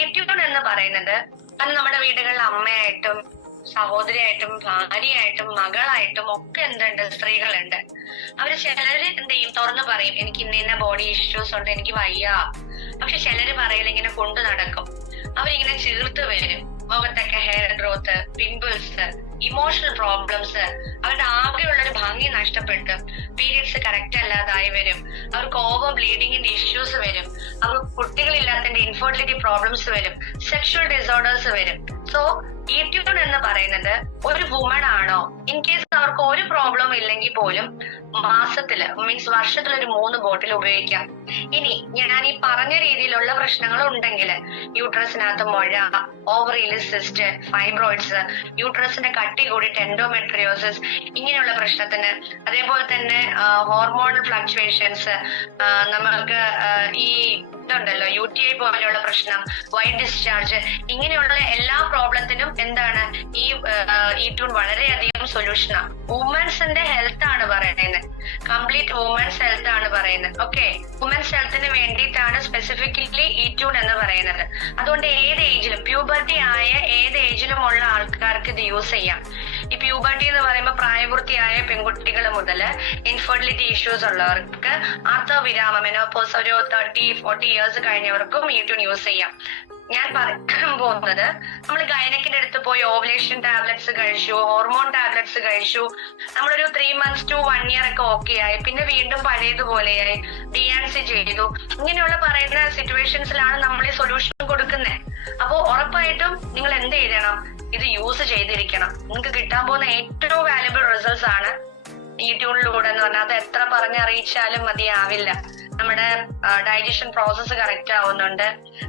ഈട്യൂൺ എന്ന് പറയുന്നത് അത് നമ്മുടെ വീടുകളിൽ അമ്മയായിട്ടും സഹോദരിയായിട്ടും ഭാര്യയായിട്ടും മകളായിട്ടും ഒക്കെ എന്തുണ്ട്, സ്ത്രീകളുണ്ട്. അവര് ചിലര് എന്ത് ചെയ്യും, തുറന്നു പറയും എനിക്ക് ഇന്ന ബോഡി ഇഷ്യൂസ് ഉണ്ട്, എനിക്ക് വയ്യ. പക്ഷെ ചിലര് പറയില്ല, ഇങ്ങനെ കൊണ്ടു നടക്കും. അവരിങ്ങനെ ചീർത്ത് വരും, മുഖത്തൊക്കെ hair growth, pimples, emotional problems, അവരുടെ ആകെയുള്ളൊരു ഭംഗി നഷ്ടപ്പെട്ട് പീരിയഡ്സ് കറക്റ്റ് അല്ലാതായി വരും. അവർക്ക് ഓവർ ബ്ലീഡിങ്ങിന്റെ ഇഷ്യൂസ് വരും, അവർക്ക് കുട്ടികളില്ലാത്തതിന്റെ ഇൻഫെർട്ടിലിറ്റി പ്രോബ്ലംസ് വരും, സെക്ഷൽ ഡിസോർഡേഴ്സ് വരും. സോ ഈട്യൂൺ എന്ന് പറയുന്നത് ഒരു വുമൺ ആണോ, ഇൻ കേസ് അവർക്ക് ഒരു പ്രോബ്ലം ഇല്ലെങ്കിൽ പോലും മാസത്തില് മീൻസ് വർഷത്തിലൊരു 3 ബോട്ടിൽ ഉപയോഗിക്കാം. ഇനി ഞാൻ ഈ പറഞ്ഞ രീതിയിലുള്ള പ്രശ്നങ്ങൾ ഉണ്ടെങ്കിൽ, യൂട്രസിനകത്ത് മുഴ, ഓവറിയില് സിസ്റ്റ്, ഫൈബ്രോയിഡ്സ്, യൂട്രസിന്റെ കട്ടി കൂടിയിട്ട് എൻഡോമെട്രിയോസിസ്, ഇങ്ങനെയുള്ള പ്രശ്നത്തിന്, അതേപോലെ തന്നെ ഹോർമോണൽ ഫ്ലക്ച്വേഷൻസ്, നമുക്ക് ഈ ഇതുണ്ടല്ലോ UTI പോലെയുള്ള പ്രശ്നം, വൈറ്റ് ഡിസ്ചാർജ്, ഇങ്ങനെയുള്ള എല്ലാ പ്രോബ്ലത്തിനും എന്താണ് ഈ ഈട്യൂൺ വളരെയധികം സൊല്യൂഷനാണ്. വുമൻസിന്റെ ഹെൽത്ത് ആണ് പറയുന്നത്, കംപ്ലീറ്റ് വുമൻസ് ഹെൽത്ത് ആണ് പറയുന്നത്. ഓക്കെ, വുമൻസ് ഹെൽത്തിന് വേണ്ടിയിട്ടാണ് സ്പെസിഫിക്കലി ഈട്യൂൺ എന്ന് പറയുന്നത്. അതുകൊണ്ട് ഏത് ഏജിലും, പ്യൂബർട്ടി ആയ ഏത് ഏജിലും ഉള്ള ആൾക്കാർക്ക് ഇത് യൂസ് ചെയ്യാം. ഈ പ്യൂബർട്ടി എന്ന് പറയുമ്പോൾ പ്രായപൂർത്തിയായ പെൺകുട്ടികൾ മുതൽ ഇൻഫെർട്ടിലിറ്റി ഇഷ്യൂസ് ഉള്ളവർക്ക്, ആർത്തവവിരാമം, മെനോപോസ് ഒരു 30-40 ഇയേഴ്സ് കഴിഞ്ഞവർക്കും ഈട്യൂൺ യൂസ് ചെയ്യാം. ഞാൻ പറയാൻ പോകുന്നത്, നമ്മൾ ഗൈനക്കിന്റെ അടുത്ത് പോയി ഓവുലേഷൻ ടാബ്ലറ്റ്സ് കഴിച്ചു, ഹോർമോൺ ടാബ്ലറ്റ്സ് കഴിച്ചു, നമ്മളൊരു 3 months to 1 year ഒക്കെ ഓക്കെ ആയി, പിന്നെ വീണ്ടും പഴയതുപോലെയായി, ഡിയാൻസി ചെയ്തു, ഇങ്ങനെയുള്ള പറയുന്ന സിറ്റുവേഷൻസിലാണ് നമ്മൾ ഈ സൊല്യൂഷൻ കൊടുക്കുന്നത്. അപ്പോ ഉറപ്പായിട്ടും നിങ്ങൾ എന്ത് ചെയ്യണം, ഇത് യൂസ് ചെയ്തിരിക്കണം. നിങ്ങൾക്ക് കിട്ടാൻ പോകുന്ന ഏറ്റവും വാല്യുബിൾ റിസൾട്ട്സ് ആണ് ഈട്യൂണിലൂടെ എന്ന് പറഞ്ഞാൽ. അത് എത്ര പറഞ്ഞറിയിച്ചാലും മതിയാവില്ല. നമ്മുടെ ഡൈജഷൻ പ്രോസസ്സ് കറക്റ്റ് ആവുന്നുണ്ട്.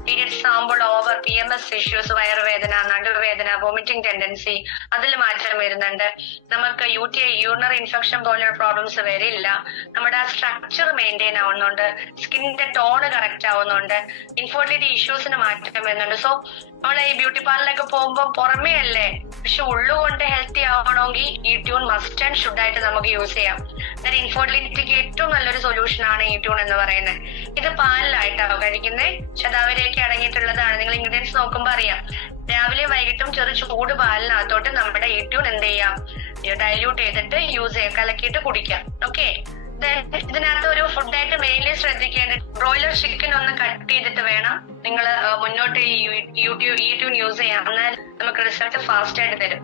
പീരിയഡ്സ് ആകുമ്പോൾ ഓവർ PMS ഇഷ്യൂസ്, വയറുവേദന, നടുവേദന, വോമിറ്റിംഗ് ടെൻഡൻസി, അതിൽ മാറ്റം വരുന്നുണ്ട്. നമുക്ക് UTI, യൂറിനറി ഇൻഫെക്ഷൻ പോലെയുള്ള പ്രോബ്ലംസ് വരില്ല. നമ്മുടെ സ്ട്രക്ചർ മെയിൻറ്റെയിൻ ആവുന്നുണ്ട്, സ്കിന്നിന്റെ ടോണ് കറക്റ്റ് ആവുന്നുണ്ട്, ഇൻഫെർട്ടിലിറ്റി ഇഷ്യൂസിന് മാറ്റം വരുന്നുണ്ട്. സോ നമ്മൾ ഈ ബ്യൂട്ടി പാർലറിലൊക്കെ പോകുമ്പോൾ പുറമേ അല്ലേ, പക്ഷെ ഉള്ളുകൊണ്ട് ഹെൽത്തി ആവണമെങ്കിൽ ഈട്യൂൺ മസ്റ്റ് ആൻഡ് ഷുഡ് ആയിട്ട് നമുക്ക് യൂസ് ചെയ്യാം. എന്നാൽ ഇൻഫെർട്ടിലിറ്റിക്ക് ഏറ്റവും നല്ലൊരു സൊല്യൂഷൻ ആണ് ഈട്യൂൺ എന്ന് പറയുന്നത്. ഇത് പാലിലായിട്ടാണോ കഴിക്കുന്നത്, ശതാവരിയൊക്കെ അടങ്ങിയിട്ടുള്ളതാണ്. നിങ്ങൾ ഇൻഗ്രീഡിയൻസ് നോക്കുമ്പോൾ അറിയാം. രാവിലെ വൈകിട്ടും ചെറു ചൂട് പാലിനകത്തോട്ട് നമ്മുടെ ഈട്യൂൺ എന്ത് ചെയ്യാം, ഡൈല്യൂട്ട് ചെയ്തിട്ട് യൂസ് ചെയ്യാം, കലക്കിയിട്ട് കുടിക്കാം. ഓക്കെ, ഇതിനകത്ത് ഒരു ഫുഡായിട്ട് മെയിൻലി ശ്രദ്ധിക്കേണ്ടത്, ബ്രോയിലർ ചിക്കൻ ഒന്ന് കട്ട് ചെയ്തിട്ട് വേണം നിങ്ങൾ മുന്നോട്ട് ഈ ഈട്യൂൺ യൂസ് ചെയ്യാം. എന്നാൽ നമുക്ക് റിസൾട്ട് ഫാസ്റ്റ് ആയിട്ട് തരും.